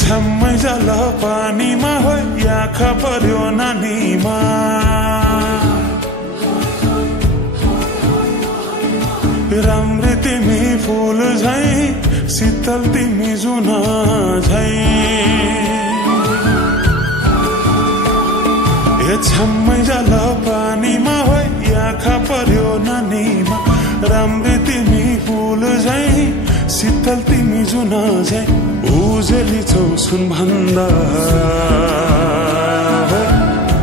छम्मै जल पानीमा हो आँखा पर्यो नानीमा राम्री तिमी फूल झै शीतल तिमी जुन झै छम्मै जल पानीमा हो आँखा पर्यो नानीमा राम्री तिमी फूल झै शीतल तिमी जुन झै उजेली छौ सुन भन्दा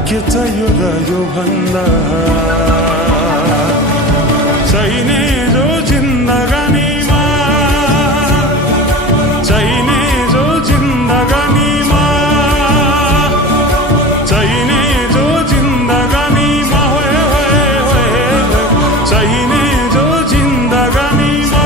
के चाहियो र यो भन्दा चाहिने जो जिन्दगानीमा चाहिने जो जिन्दगानीमा चाहिने जो जिन्दगानीमा होए होए होए चाहिने जो जिन्दगानीमा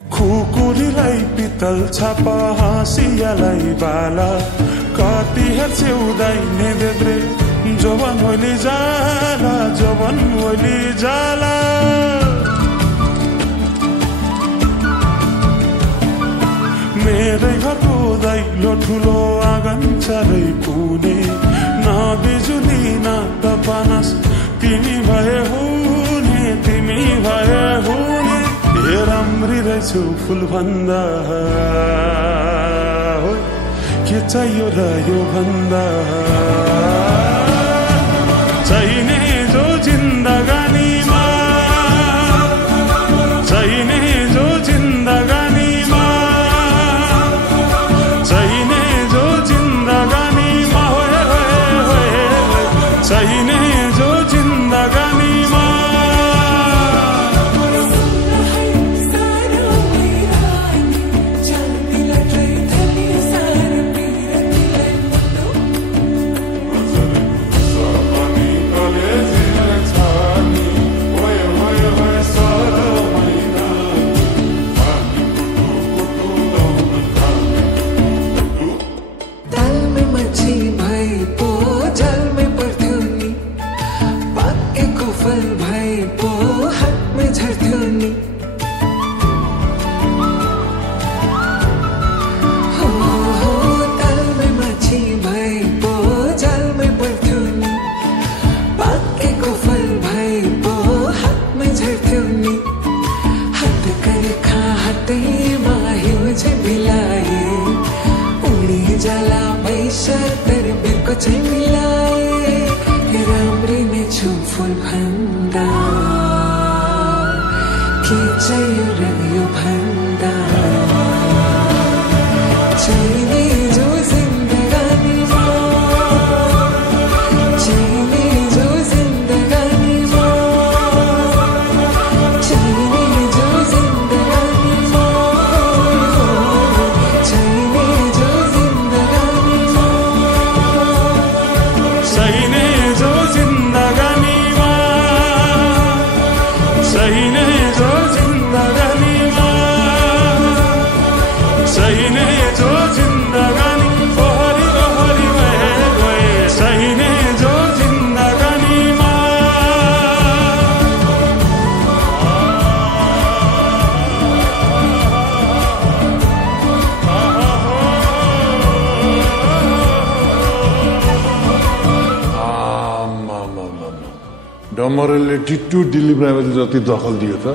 खुकुरीलाई पितल छापा हाँसियालाई बाला कति हेर्छे उदाइने देब्रे जवान होली जाला जवान होली जाला मेरै घरको दैलो ठुलो आँगन चारै कुने नबिजुली न त पानस तिमी भए हुने तिमी भए हुने राम्री रहेछु फूल भन्दा हो के चाहियो र यो भन्दा चाहिने जो जिन्दगानीमा चाहिने जो जिन्दगानीमा चाहिने जो जिन्दगानीमा होए होए होए चाहिने जो जिन्दगानीमा डमरेलले टिट्टु दिलीप रायमाझी जति दखल दियो त